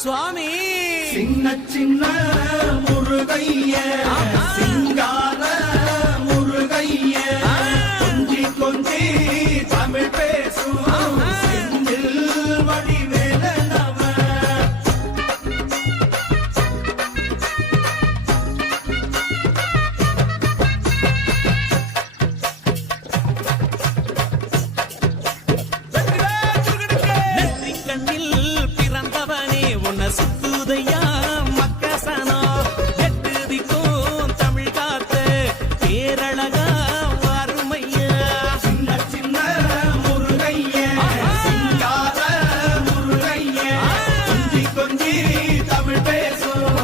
சுவாமி சின்ன சின்ன முருகைய சிங்கார முருகைய கொஞ்சி கொஞ்சி தமிழ் பேசும் செந்தில் வடிவேல நம. நன்றி கண்ணில் பிறந்தவனே உன்னை சுத்துதையா மக்கசனோ எட்டுதிக்கும் தமிழ் காத்து பேரழகா வறுமையா. சின்ன சின்ன முருகைய சிங்கார முருகைய கொஞ்சி கொஞ்சி தமிழ் பேசும்